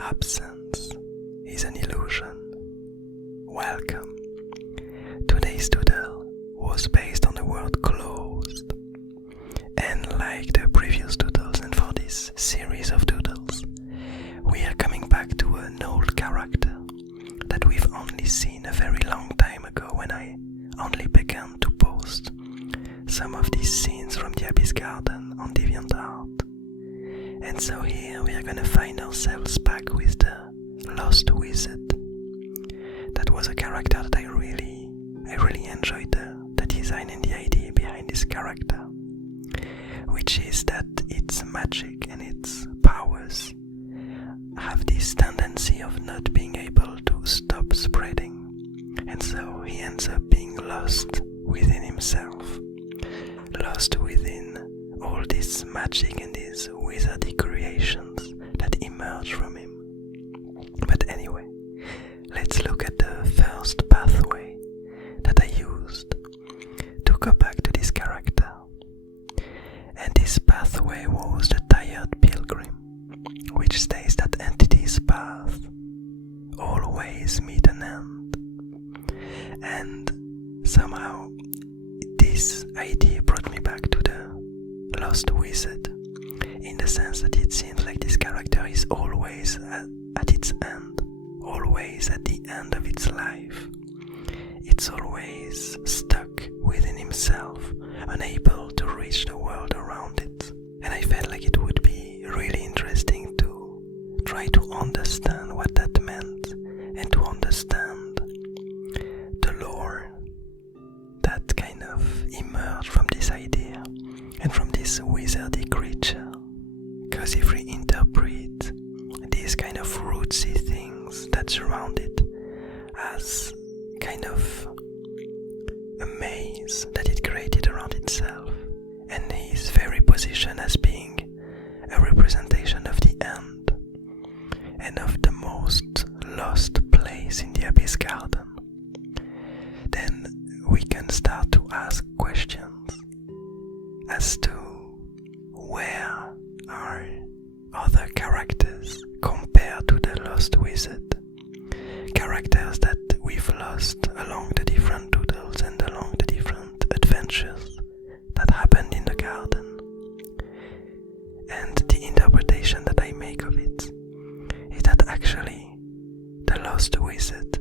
absence is an illusion. Welcome. Today's doodle was based on the word closed. And like the previous doodles and for this series of doodles, we are coming back to an old character that we've only seen a very long time ago when I only began to post some of these scenes from the Abyss Garden on DeviantArt. And so here we are gonna find ourselves back with the Lost Wizard. That was a character that I really enjoyed the design and the idea behind this character, which is that its magic and its powers have this tendency of not being able to stop spreading, and so he ends up being lost within himself, lost within all this magic and these wizardy creations that emerge from him. But anyway, let's look at the first pathway that I used to go back to this character. And this pathway was the Tired Pilgrim, which states that entities' paths always meet an end. And somehow this idea brought me back to the Lost Wizard, in the sense that it seems like this character is always at its end, always at the end of its life. It's always stuck within himself, unable to reach the world around it. And I felt like it would be really interesting to try to understand what that meant and to understand the lore that kind of emerged from this idea and from this wizardy creature. Because if we interpret these kind of rootsy things that surround it as kind of a maze that it created around itself, and his very position as being a representation of the end and of the most lost place in the Abyss Garden, then we can start to ask questions as to where are other characters compared to the Lost Wizard, characters that we've lost along the different doodles and along the different adventures that happened in the garden. And the interpretation that I make of it is that actually the Lost Wizard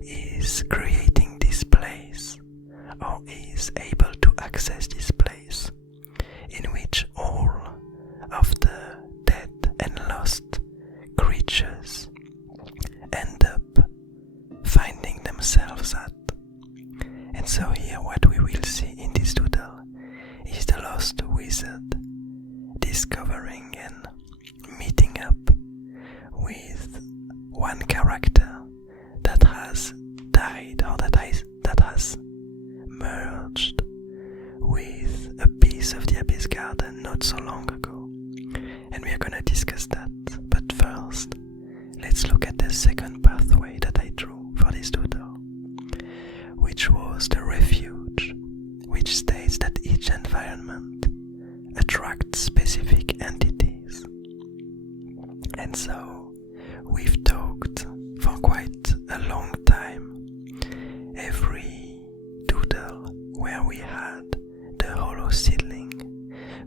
is creating this place, or is able to access this place, in which all of the dead and lost creatures end up finding themselves at. And so here what we will see in this doodle is the Lost Wizard discovering and meeting up with one character that has died, or that has merged with a piece of the Abyss Garden not so long ago. And we are gonna discuss that. But first, let's look at the second pathway that I drew for this doodle, which was the Refuge, which states that each environment attracts specific entities. And so we've talked for quite a long time, every doodle where we had the hollow seedling,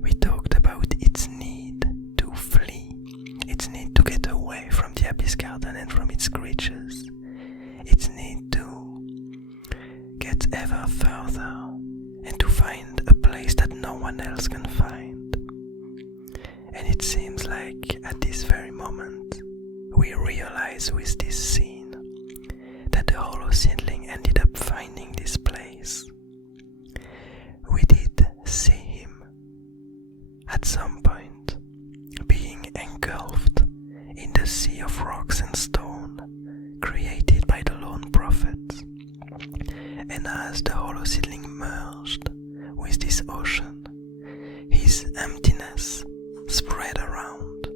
we talked about its need to flee, its need to get away from the Abyss Garden and from its creatures, its need to get ever further and to find a place that no one else can find. And it seems like at this very moment we realize with this scene that the hollow seedling ended up finding this place. We did see him at some point being engulfed in the sea of rocks and stone created by the lone prophet. And as the hollow seedling merged with this ocean, his emptiness spread around,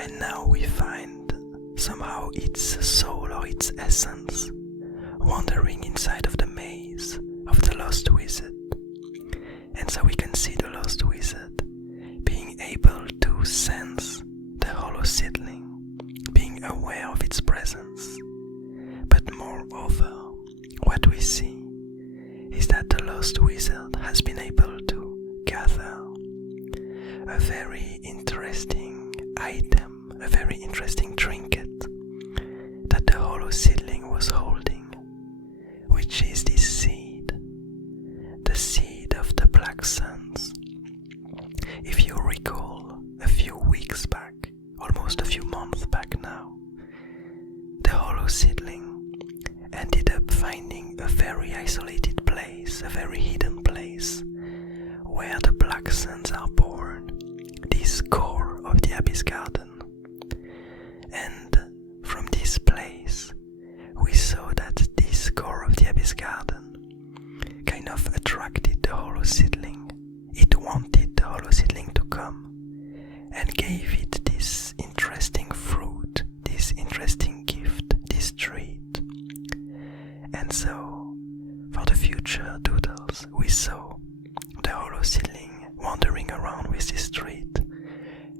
and now we find somehow its soul or its essence wandering inside of the maze of the Lost Wizard. And so we can see the Lost Wizard being able to sense the hollow seedling becoming aware of its presence. But moreover, what we see is that the lost wizard has been able to gather a very interesting item, a very interesting trinket that the hollow seedling was holding, which is this seed, the seed of the black suns. If you recall, a few weeks back, almost a few months back now, the hollow seedling ended up finding a very isolated place, a very hidden place, where the black suns are born, this core of the Abyss Garden. And from this place, we saw that this core of the Abyss Garden kind of attracted the hollow seedling. It wanted the hollow seedling to come and gave it this interesting fruit, this interesting gift, this treat. And so, for the future doodles, we saw the hollow seedling wandering around with this treat,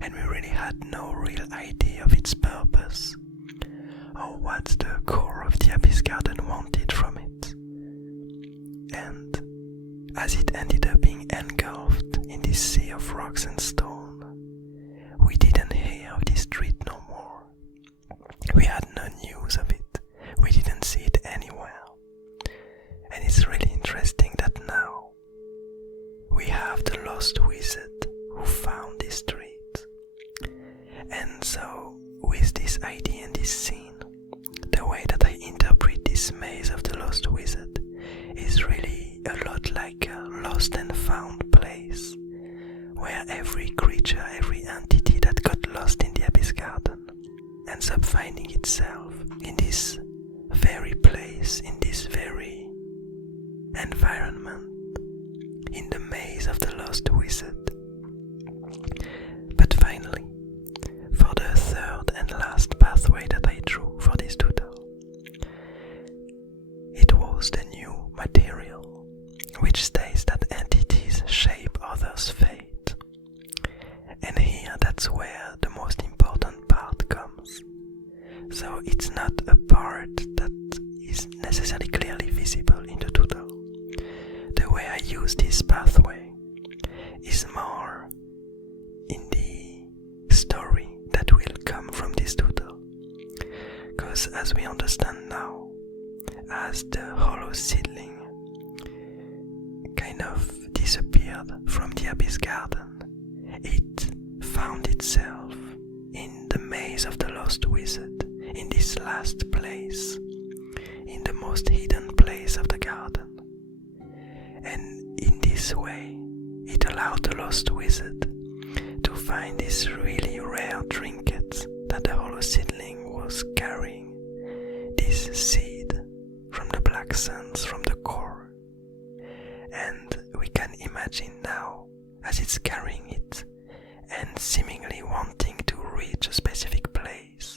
and we really had no real idea of its purpose, or what the core of the Abyss Garden wanted from it. And as it ended up being engulfed in this sea of rocks and stone, we didn't hear of this treat no more. We had no news of it. We didn't see it anywhere. And it's really interesting that now we have the lost wizard who found this treat. And so, with this idea and this scene, the way that I interpret this maze of the lost wizard is really a lot like a lost and found place, where every creature, every entity that got lost in the Abyss Garden ends up finding itself in this very place, in this very environment, in the maze of the lost wizard. But finally, for the third and last pathway that I drew for this doodle, it was the new material, which states that entities shape others' fate. And here that's where the most important part comes. So it's not a part that is necessarily clearly visible in the doodle. The way I use this pathway is more in the story that will come from this doodle. Because as we understand now, as the hollow seedling kind of disappeared from the Abyss Garden, it found itself in the maze of the lost wizard, in this last place, in the most hidden place of the garden. And in this way, it allowed the lost wizard to find this really rare trinket that the hollow seedling was carrying, this seed from the black suns, from the core. And we can imagine now, as it's carrying it and seemingly wanting to reach a specific place,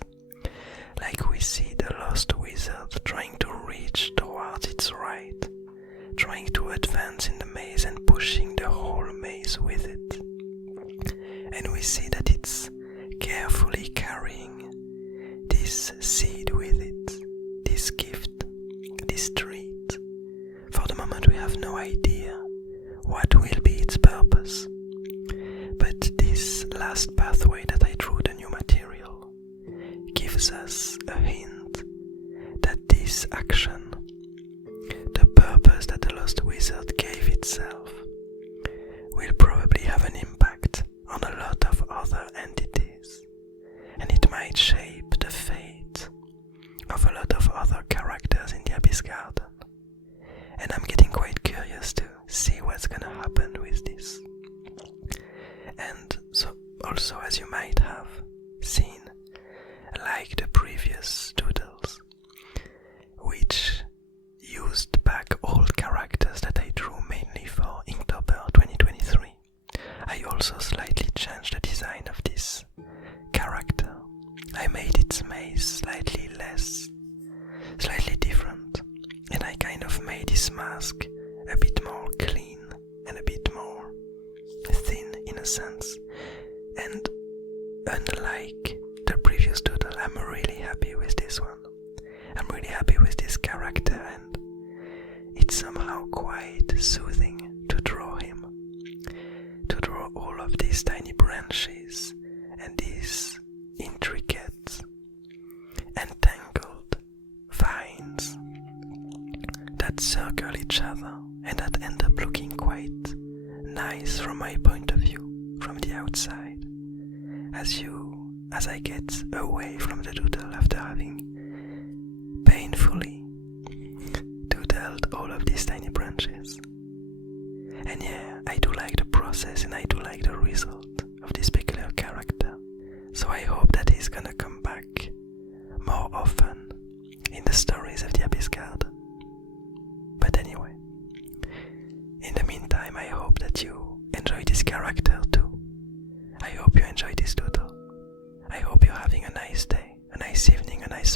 like we see the lost wizard trying to reach towards its right, trying to advance in the maze and pushing the whole maze with it. And we see that it's carefully carrying this seed with it, this gift, this treat. For the moment we have no idea what will be its purpose. But this last pathway that I drew, the new material, gives us a hint that this action, the purpose that the lost wizard gave itself, will probably have an impact on a lot of other entities, and it might shape the fate of a lot of other characters in the Abyss Garden. And I'm getting quite curious to see what's gonna happen with this. And so also, as you might have seen, like the previous doodles, which used back old characters that I drew mainly for Inktober 2023, I also slightly changed the design of this character. I made its maze slightly different, and I kind of made his mask a bit more clean and a bit more thin in a sense. And unlike the previous doodle, I'm really these tiny branches and these intricate and tangled vines that circle each other and that end up looking quite nice from my point of view, from the outside, as I get away from the doodle after having painfully doodled all of these tiny branches. And yeah, I do like the process and I do like the result of this peculiar character. So I hope that he's gonna come back more often in the stories of the Abyss Guard. But anyway, in the meantime, I hope that you enjoy this character too. I hope you enjoy this doodle. I hope you're having a nice day, a nice evening, a nice